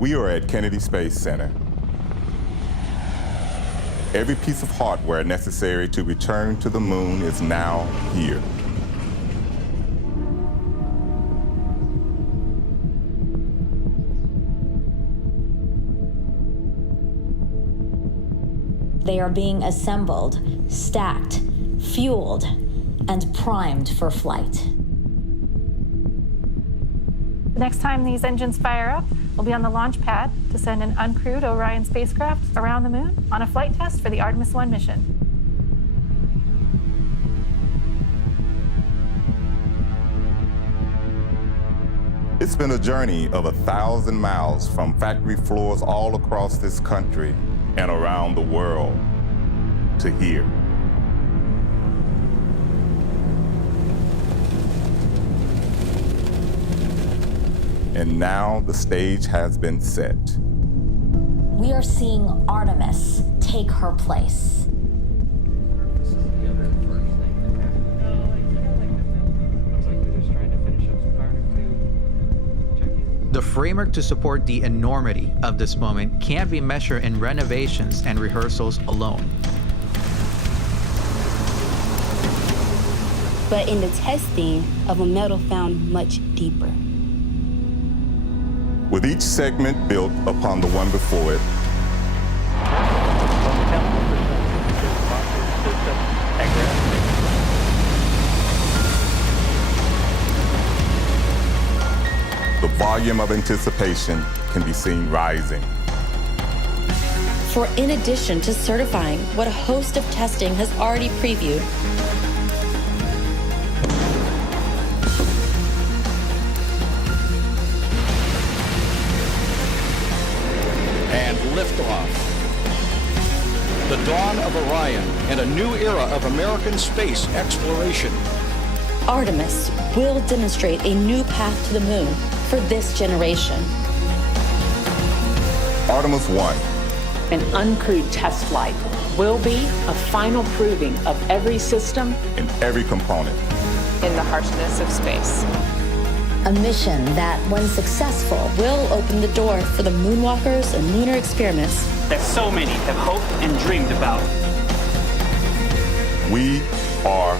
We are at Kennedy Space Center. Every piece of hardware necessary to return to the moon is now here. They are being assembled, stacked, fueled, and primed for flight. The next time these engines fire up, we'll be on the launch pad to send an uncrewed Orion spacecraft around the moon on a flight test for the Artemis I mission. It's been a journey of 1,000 miles from factory floors all across this country and around the world to here. And now the stage has been set. We are seeing Artemis take her place. The framework to support the enormity of this moment can't be measured in renovations and rehearsals alone. But in the testing of a metal found much deeper. With each segment built upon the one before it, the volume of anticipation can be seen rising. For in addition to certifying what a host of testing has already previewed, and liftoff. The dawn of Orion and a new era of American space exploration. Artemis will demonstrate a new path to the moon for this generation. Artemis I. An uncrewed test flight will be a final proving of every system In every component. in the harshness of space. A mission that, when successful, Will open the door for the moonwalkers and lunar experiments that so many have hoped and dreamed about. We are